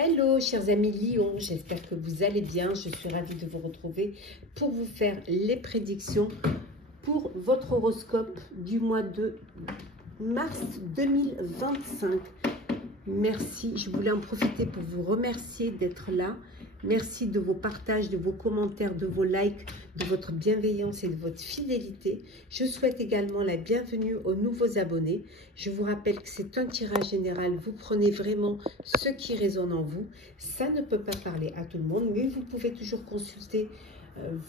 Hello chers amis Lion, j'espère que vous allez bien. Je suis ravie de vous retrouver pour vous faire les prédictions pour votre horoscope du mois de mars 2025. Merci, je voulais en profiter pour vous remercier d'être là. Merci de vos partages, de vos commentaires, de vos likes, de votre bienveillance et de votre fidélité. Je souhaite également la bienvenue aux nouveaux abonnés. Je vous rappelle que c'est un tirage général. Vous prenez vraiment ce qui résonne en vous. Ça ne peut pas parler à tout le monde, mais vous pouvez toujours consulter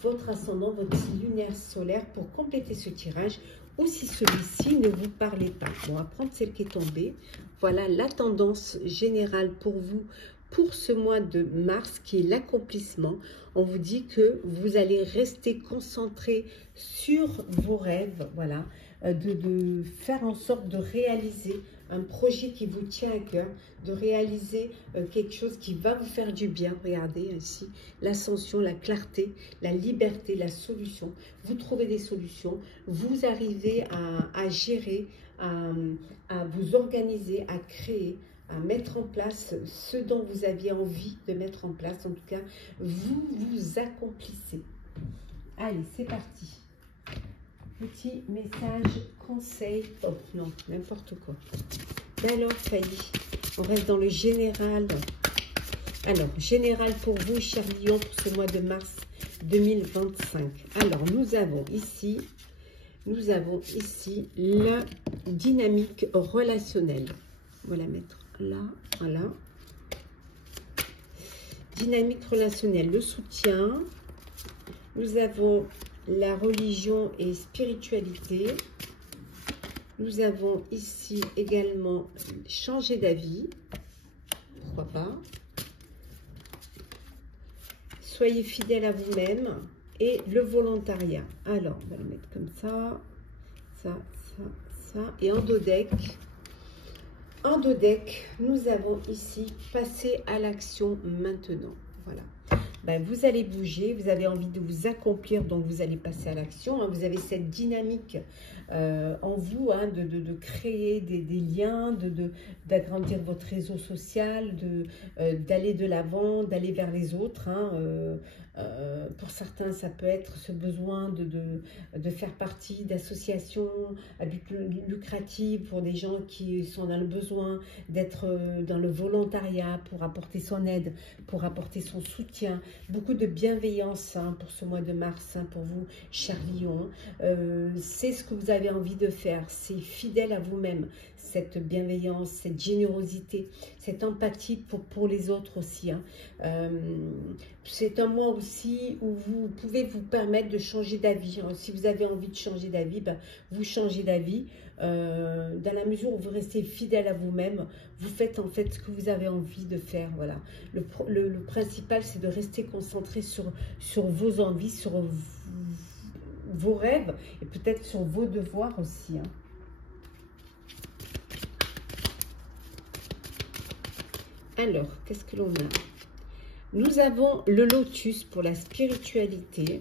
votre ascendant, votre signe lunaire solaire pour compléter ce tirage. Ou si celui-ci ne vous parlait pas. On va prendre celle qui est tombée. Voilà la tendance générale pour vous pour ce mois de mars qui est l'accomplissement. On vous dit que vous allez rester concentré sur vos rêves, voilà, de faire en sorte de réaliser un projet qui vous tient à cœur, de réaliser quelque chose qui va vous faire du bien. Regardez ici, l'ascension, la clarté, la liberté, la solution. Vous trouvez des solutions, vous arrivez à gérer, à vous organiser, à créer, à mettre en place ce dont vous aviez envie de mettre en place. En tout cas, vous vous accomplissez. Allez, c'est parti. Petit message, conseil. Oh non, n'importe quoi. Alors, ça y est, on reste dans le général. Alors, général pour vous, chers Lions, pour ce mois de mars 2025. Alors, nous avons ici la dynamique relationnelle. On va la mettre là, voilà. Dynamique relationnelle, le soutien. Nous avons la religion et spiritualité. Nous avons ici également changer d'avis. Pourquoi pas. Soyez fidèle à vous-même. Et le volontariat. Alors, on va le mettre comme ça. Ça, ça, ça. Et en dos deck. En dos deck, nous avons ici passer à l'action maintenant. Voilà. Ben, vous allez bouger, vous avez envie de vous accomplir, donc vous allez passer à l'action. Hein. Vous avez cette dynamique en vous, hein, de créer des liens, d'agrandir votre réseau social, d'aller de l'avant, d'aller vers les autres. Hein. Pour certains, ça peut être ce besoin de faire partie d'associations à but lucratif, pour des gens qui sont dans le besoin d'être dans le volontariat, pour apporter son aide, pour apporter son soutien. Beaucoup de bienveillance, hein, pour ce mois de mars, hein, pour vous, chers Lions. C'est ce que vous avez envie de faire, c'est fidèle à vous-même, cette bienveillance, cette générosité, cette empathie pour les autres aussi. Hein. C'est un mois aussi où vous pouvez vous permettre de changer d'avis. Hein. Si vous avez envie de changer d'avis, ben, vous changez d'avis. Dans la mesure où vous restez fidèle à vous-même, vous faites en fait ce que vous avez envie de faire. Voilà. Le principal, c'est de rester concentré sur vos envies, sur vos rêves et peut-être sur vos devoirs aussi. Hein. Alors, qu'est-ce que l'on a? Nous avons le lotus pour la spiritualité.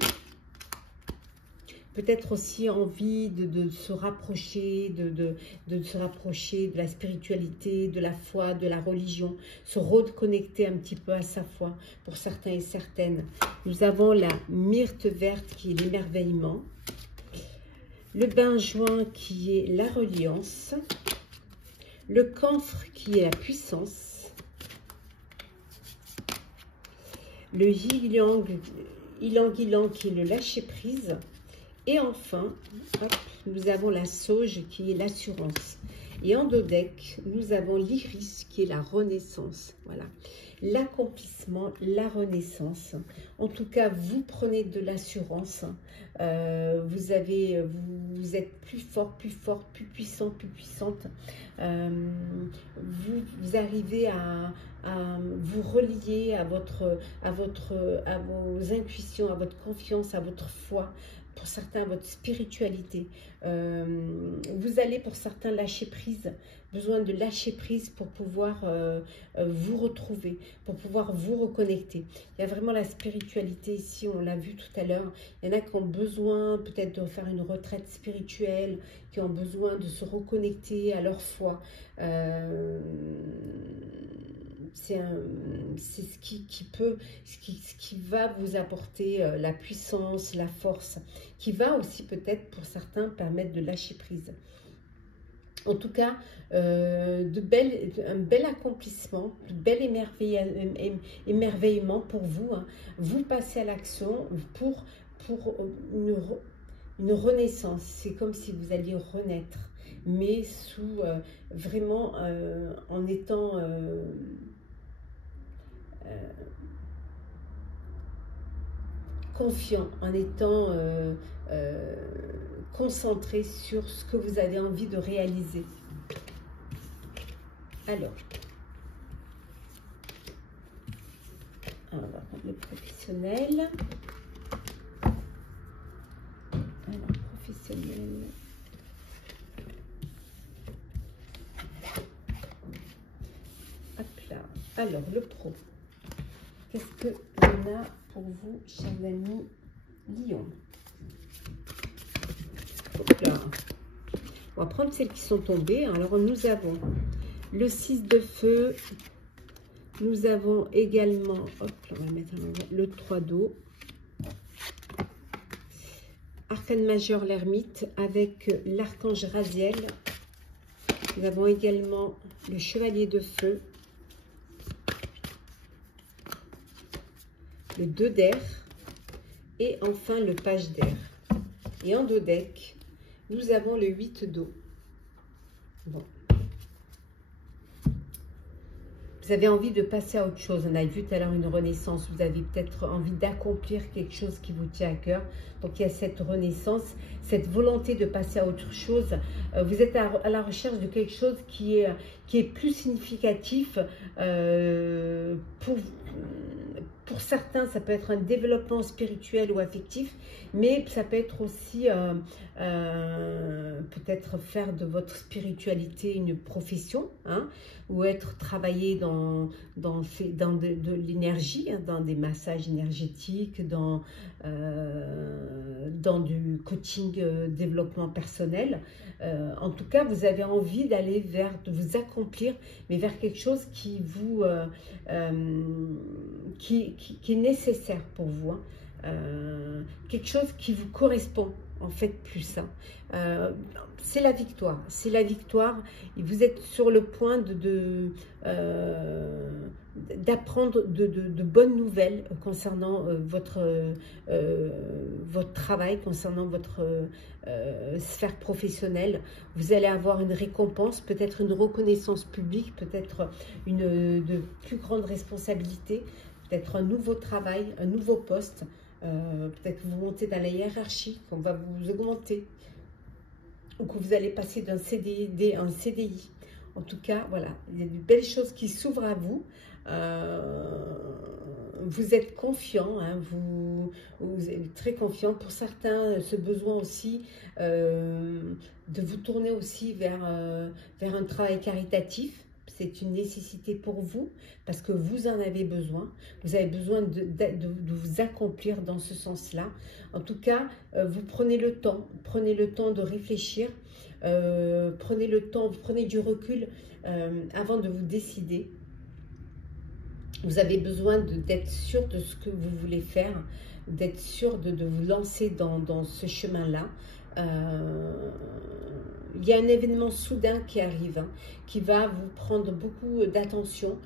Peut-être aussi envie de se rapprocher, de se rapprocher de la spiritualité, de la foi, de la religion, se reconnecter un petit peu à sa foi pour certains et certaines. Nous avons la myrte verte qui est l'émerveillement, le benjoin qui est la reliance, le camphre qui est la puissance, le ylang ylang qui est le lâcher prise. Et enfin, hop, nous avons la sauge qui est l'assurance. Et en dos deck, nous avons l'iris qui est la renaissance. Voilà, l'accomplissement, la renaissance. En tout cas, vous prenez de l'assurance. Vous êtes plus fort, plus puissant, plus puissante. Vous arrivez à vous relier à vos intuitions, à votre confiance, à votre foi. Pour certains, votre spiritualité. Vous allez pour certains lâcher prise, besoin de lâcher prise pour pouvoir vous retrouver, pour pouvoir vous reconnecter. Il y a vraiment la spiritualité ici, on l'a vu tout à l'heure. Il y en a qui ont besoin peut-être de faire une retraite spirituelle, qui ont besoin de se reconnecter à leur foi. c'est ce qui va vous apporter la puissance, la force, qui va aussi peut-être pour certains permettre de lâcher prise. En tout cas, un bel accomplissement, un bel émerveillement pour vous. Hein. Vous passez à l'action pour une renaissance. C'est comme si vous alliez renaître, mais sous vraiment en étant confiant, en étant concentré sur ce que vous avez envie de réaliser. Alors, on va prendre le professionnel. Alors, professionnel. Hop là. Alors, le pro. Qu'est-ce que l'on a pour vous, chers amis Lion? Hop là. On va prendre celles qui sont tombées. Alors, nous avons le 6 de feu. Nous avons également, hop, on va mettre le 3 d'eau. Arcane majeur, l'ermite, avec l'archange Raziel. Nous avons également le chevalier de feu. Le 2 d'air. Et enfin le page d'air. Et en dos deck, nous avons le 8 d'eau. Bon. Vous avez envie de passer à autre chose. On a vu tout à l'heure une renaissance. Vous avez peut-être envie d'accomplir quelque chose qui vous tient à cœur. Donc, il y a cette renaissance, cette volonté de passer à autre chose. Vous êtes à la recherche de quelque chose qui est plus significatif. Pour certains, ça peut être un développement spirituel ou affectif, mais ça peut être aussi peut-être faire de votre spiritualité une profession, hein, ou être travaillé dans de l'énergie, hein, dans des massages énergétiques, dans du coaching, développement personnel. En tout cas, vous avez envie d'aller de vous accomplir, mais vers quelque chose qui vous qui est nécessaire pour vous, hein. Quelque chose qui vous correspond en fait plus. Hein. C'est la victoire, c'est la victoire. Et vous êtes sur le point d'apprendre de bonnes nouvelles concernant votre travail, concernant votre sphère professionnelle. Vous allez avoir une récompense, peut-être une reconnaissance publique, peut-être de plus grandes responsabilités, peut-être un nouveau travail, un nouveau poste, peut-être que vous montez dans la hiérarchie, qu'on va vous augmenter, ou que vous allez passer d'un CDI à un CDI. En tout cas, voilà, il y a de belles choses qui s'ouvrent à vous. Vous êtes confiant, hein, vous êtes très confiant. Pour certains, ce besoin aussi de vous tourner aussi vers un travail caritatif. C'est une nécessité pour vous parce que vous en avez besoin. Vous avez besoin de vous accomplir dans ce sens-là. En tout cas, vous prenez le temps de réfléchir. Prenez le temps, prenez du recul avant de vous décider. Vous avez besoin d'être sûr de ce que vous voulez faire, d'être sûr de vous lancer dans ce chemin-là. Il y a un événement soudain qui arrive, hein, qui va vous prendre beaucoup d'attention.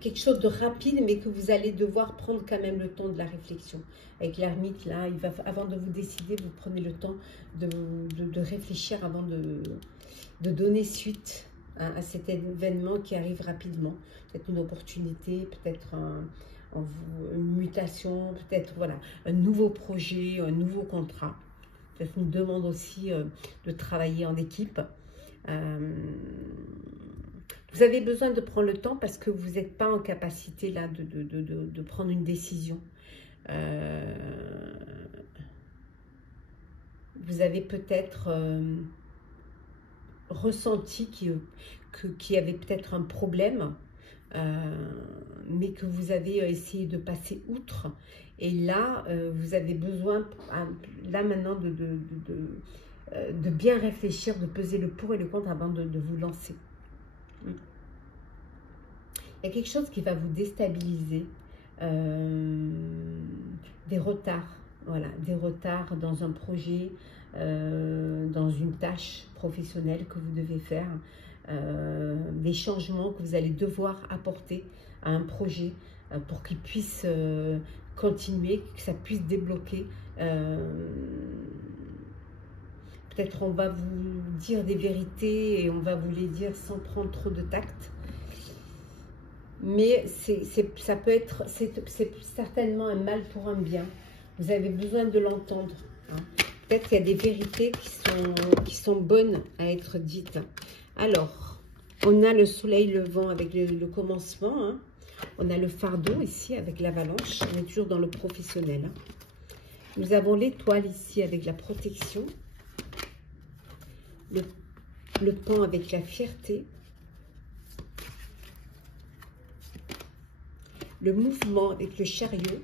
Quelque chose de rapide, mais que vous allez devoir prendre quand même le temps de la réflexion. Avec l'ermite, là, avant de vous décider, vous prenez le temps de réfléchir avant de donner suite à cet événement qui arrive rapidement. Peut-être une opportunité, peut-être une mutation, peut-être voilà, un nouveau projet, un nouveau contrat. Peut-être une demande aussi de travailler en équipe. Vous avez besoin de prendre le temps parce que vous n'êtes pas en capacité là de prendre une décision. Vous avez peut-être ressenti qu'il y avait peut-être un problème, mais que vous avez essayé de passer outre. Et là, vous avez besoin, là maintenant, de bien réfléchir, de peser le pour et le contre avant de vous lancer. Il y a quelque chose qui va vous déstabiliser. Des retards, voilà, des retards dans un projet, dans une tâche professionnelle que vous devez faire, des changements que vous allez devoir apporter à un projet pour qu'il puisse continuer, que ça puisse débloquer. Peut-être on va vous dire des vérités et on va vous les dire sans prendre trop de tact. Mais ça peut être, c'est certainement un mal pour un bien. Vous avez besoin de l'entendre. Hein. Peut-être qu'il y a des vérités qui sont bonnes à être dites. Alors, on a le soleil levant avec le commencement. Hein. On a le fardeau ici avec l'avalanche. On est toujours dans le professionnel. Hein. Nous avons l'étoile ici avec la protection. Le pan avec la fierté. Le mouvement avec le chariot,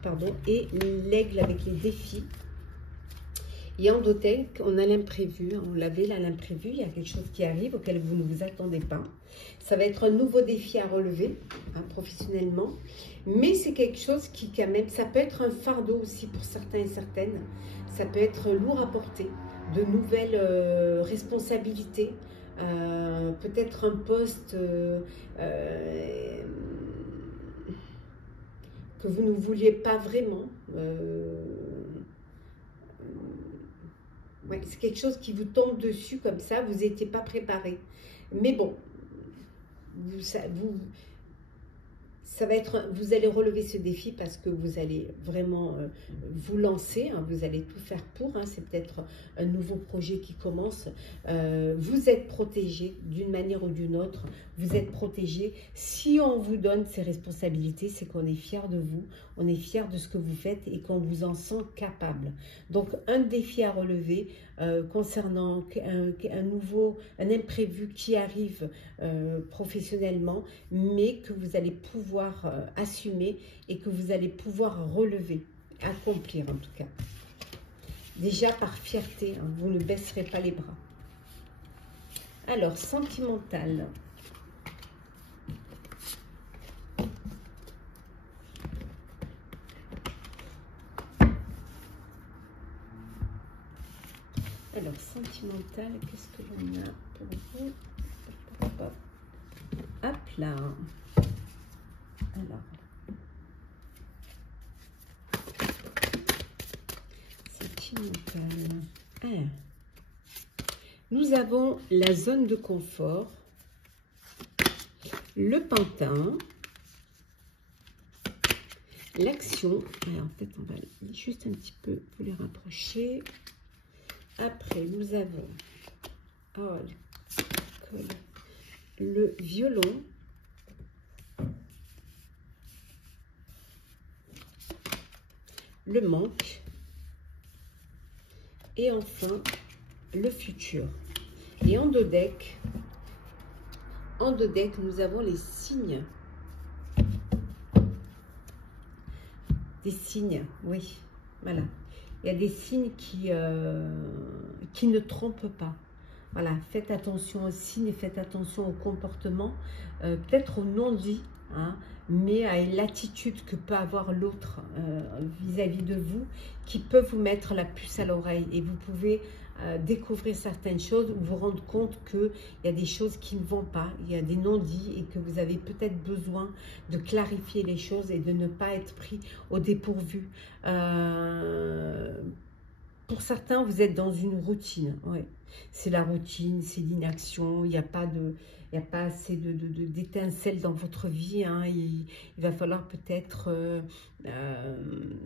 pardon, et l'aigle avec les défis. Et en Dodec, on a l'imprévu, on l'avait là, l'imprévu, il y a quelque chose qui arrive auquel vous ne vous attendez pas. Ça va être un nouveau défi à relever, hein, professionnellement, mais c'est quelque chose qui quand même, ça peut être un fardeau aussi pour certains et certaines, ça peut être lourd à porter, de nouvelles responsabilités, peut-être un poste que vous ne vouliez pas vraiment. Ouais, c'est quelque chose qui vous tombe dessus comme ça, vous n'étiez pas préparé. Mais bon, ça va être, vous allez relever ce défi parce que vous allez vraiment vous lancer, hein, vous allez tout faire pour, hein, c'est peut-être un nouveau projet qui commence. Vous êtes protégé d'une manière ou d'une autre, vous êtes protégé. Si on vous donne ces responsabilités, c'est qu'on est fier de vous, on est fier de ce que vous faites et qu'on vous en sent capable. Donc un défi à relever concernant un imprévu qui arrive professionnellement, mais que vous allez pouvoir assumer et que vous allez pouvoir relever, accomplir en tout cas. Déjà par fierté, hein, vous ne baisserez pas les bras. Alors, sentimental. Alors, sentimental, qu'est-ce que l'on a pour vous? Hop là. Alors. Sentimental. Ah. Nous avons la zone de confort, le pantin, l'action. Alors, en fait, on va juste un petit peu vous les rapprocher. Après, nous avons le violon, le manque et enfin le futur. Et en deux decks, nous avons les signes. Des signes, oui, voilà. Il y a des signes qui ne trompent pas. Voilà, faites attention aux signes, faites attention au comportement, peut-être au non-dit, hein, mais à l'attitude que peut avoir l'autre vis-à-vis de vous, qui peut vous mettre la puce à l'oreille. Et vous pouvez découvrir certaines choses ou vous rendre compte qu'il y a des choses qui ne vont pas, il y a des non-dits et que vous avez peut-être besoin de clarifier les choses et de ne pas être pris au dépourvu. Pour certains, vous êtes dans une routine. Ouais. C'est la routine, c'est l'inaction. Il n'y a pas assez d'étincelles dans votre vie. Hein. Il va falloir peut-être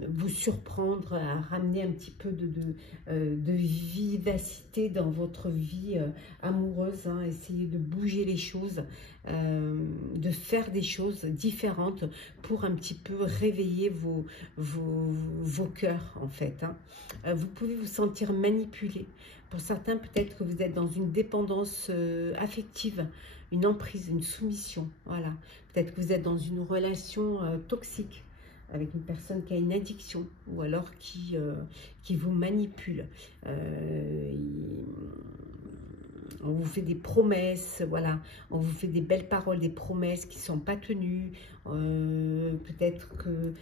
vous surprendre, à ramener un petit peu de vivacité dans votre vie amoureuse. Hein. Essayez de bouger les choses, de faire des choses différentes pour un petit peu réveiller vos cœurs, en fait. Hein. Vous pouvez vous sentir manipulé. Pour certains, peut-être que vous êtes dans une dépendance affective, une emprise, une soumission. Voilà. Peut-être que vous êtes dans une relation toxique avec une personne qui a une addiction ou alors qui vous manipule. on vous fait des promesses, voilà, on vous fait des belles paroles, des promesses qui ne sont pas tenues, peut-être que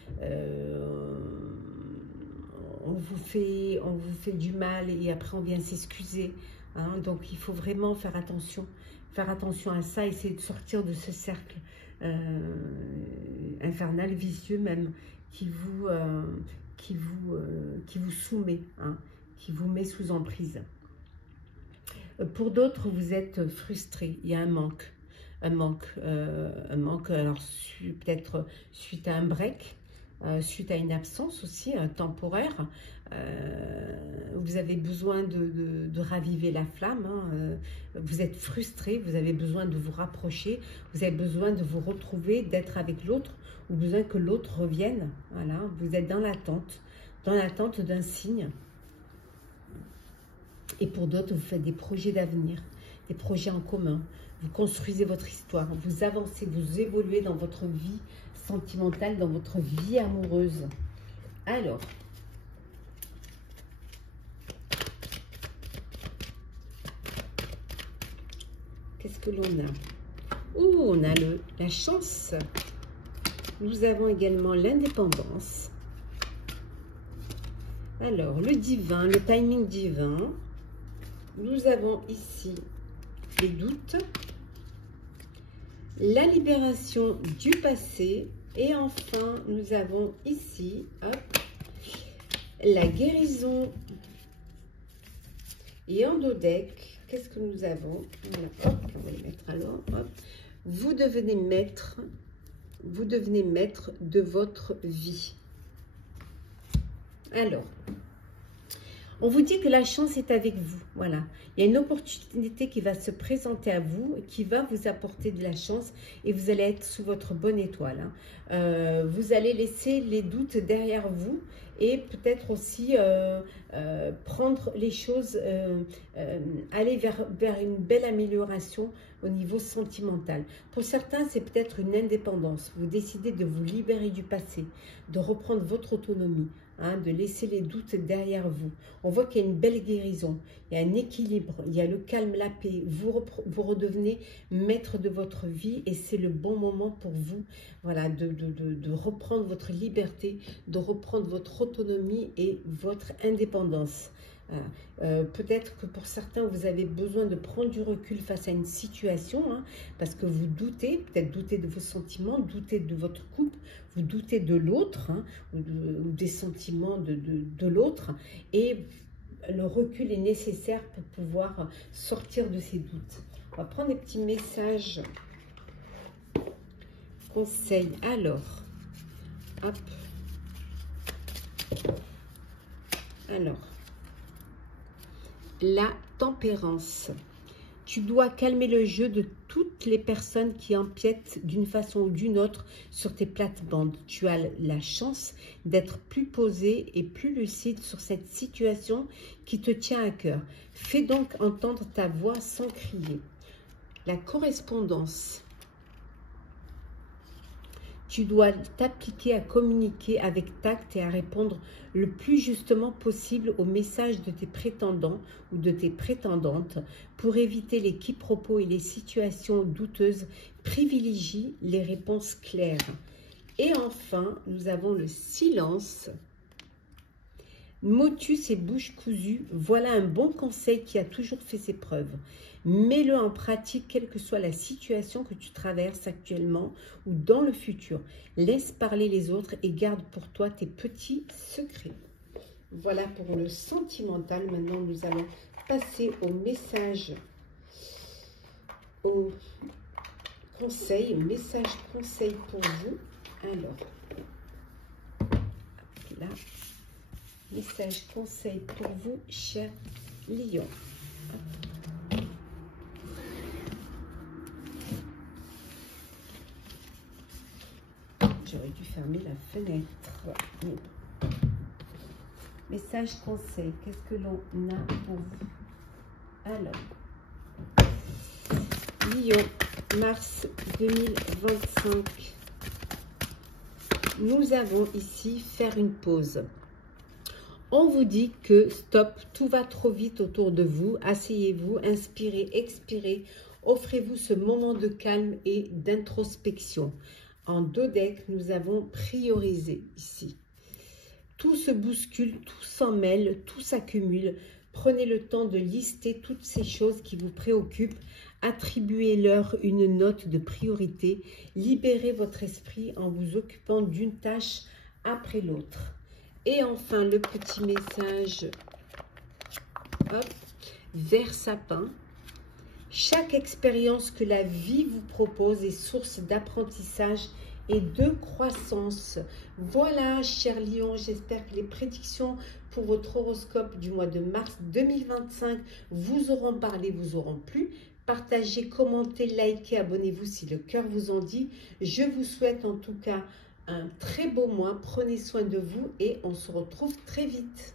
on vous fait du mal et après on vient s'excuser, hein, donc il faut vraiment faire attention à ça, essayer de sortir de ce cercle infernal, vicieux même, qui vous soumet, hein, qui vous met sous emprise. Pour d'autres, vous êtes frustré, il y a un manque, alors peut-être suite à un break, suite à une absence aussi temporaire, vous avez besoin de raviver la flamme, hein, vous êtes frustré, vous avez besoin de vous rapprocher, vous avez besoin de vous retrouver, d'être avec l'autre, ou besoin que l'autre revienne, voilà, vous êtes dans l'attente d'un signe. Et pour d'autres, vous faites des projets d'avenir, des projets en commun, vous construisez votre histoire, vous avancez, vous évoluez dans votre vie sentimentale, dans votre vie amoureuse. Alors, qu'est-ce que l'on a? Oh, on a la chance. Nous avons également l'indépendance. Alors, le divin, le timing divin. Nous avons ici les doutes, la libération du passé et enfin, nous avons ici, hop, la guérison. Et en dos deck, qu'est-ce que nous avons? Voilà, hop, on va les mettre alors, hop. Vous devenez maître de votre vie. Alors, on vous dit que la chance est avec vous, voilà. Il y a une opportunité qui va se présenter à vous, qui va vous apporter de la chance et vous allez être sous votre bonne étoile, hein. Vous allez laisser les doutes derrière vous et peut-être aussi prendre les choses, aller vers une belle amélioration au niveau sentimental. Pour certains, c'est peut-être une indépendance. Vous décidez de vous libérer du passé, de reprendre votre autonomie, hein, de laisser les doutes derrière vous. On voit qu'il y a une belle guérison, il y a un équilibre, il y a le calme, la paix. Vous redevenez maître de votre vie et c'est le bon moment pour vous, voilà, de reprendre votre liberté, de reprendre votre autonomie et votre indépendance. Peut-être que pour certains, vous avez besoin de prendre du recul face à une situation, hein, parce que vous doutez, peut-être doutez de vos sentiments, doutez de votre couple, vous doutez de l'autre, hein, ou des sentiments de l'autre, et le recul est nécessaire pour pouvoir sortir de ces doutes. On va prendre des petits messages, conseils. Alors, hop. Alors, la tempérance. Tu dois calmer le jeu de toutes les personnes qui empiètent d'une façon ou d'une autre sur tes plates-bandes. Tu as la chance d'être plus posé et plus lucide sur cette situation qui te tient à cœur. Fais donc entendre ta voix sans crier. La correspondance. Tu dois t'appliquer à communiquer avec tact et à répondre le plus justement possible aux messages de tes prétendants ou de tes prétendantes. Pour éviter les quiproquos et les situations douteuses, privilégie les réponses claires. Et enfin, nous avons le silence. Motus et bouche cousue, voilà un bon conseil qui a toujours fait ses preuves. Mets-le en pratique, quelle que soit la situation que tu traverses actuellement ou dans le futur. Laisse parler les autres et garde pour toi tes petits secrets. Voilà pour le sentimental. Maintenant, nous allons passer au message, au conseil, message conseil pour vous. Alors, là, message conseil pour vous, chers lions. J'aurais dû fermer la fenêtre. Message conseil, qu'est-ce que l'on a pour vous? Alors, Lion, mars 2025. Nous avons ici faire une pause. On vous dit que stop, tout va trop vite autour de vous. Asseyez-vous, inspirez, expirez. Offrez-vous ce moment de calme et d'introspection. En dos deck, nous avons priorisé ici. Tout se bouscule, tout s'en mêle, tout s'accumule. Prenez le temps de lister toutes ces choses qui vous préoccupent. Attribuez-leur une note de priorité. Libérez votre esprit en vous occupant d'une tâche après l'autre. Et enfin, le petit message vers sapin. Chaque expérience que la vie vous propose est source d'apprentissage et de croissance. Voilà, chers lions, j'espère que les prédictions pour votre horoscope du mois de mars 2025 vous auront parlé, vous auront plu. Partagez, commentez, likez, abonnez-vous si le cœur vous en dit. Je vous souhaite en tout cas un très beau mois. Prenez soin de vous et on se retrouve très vite.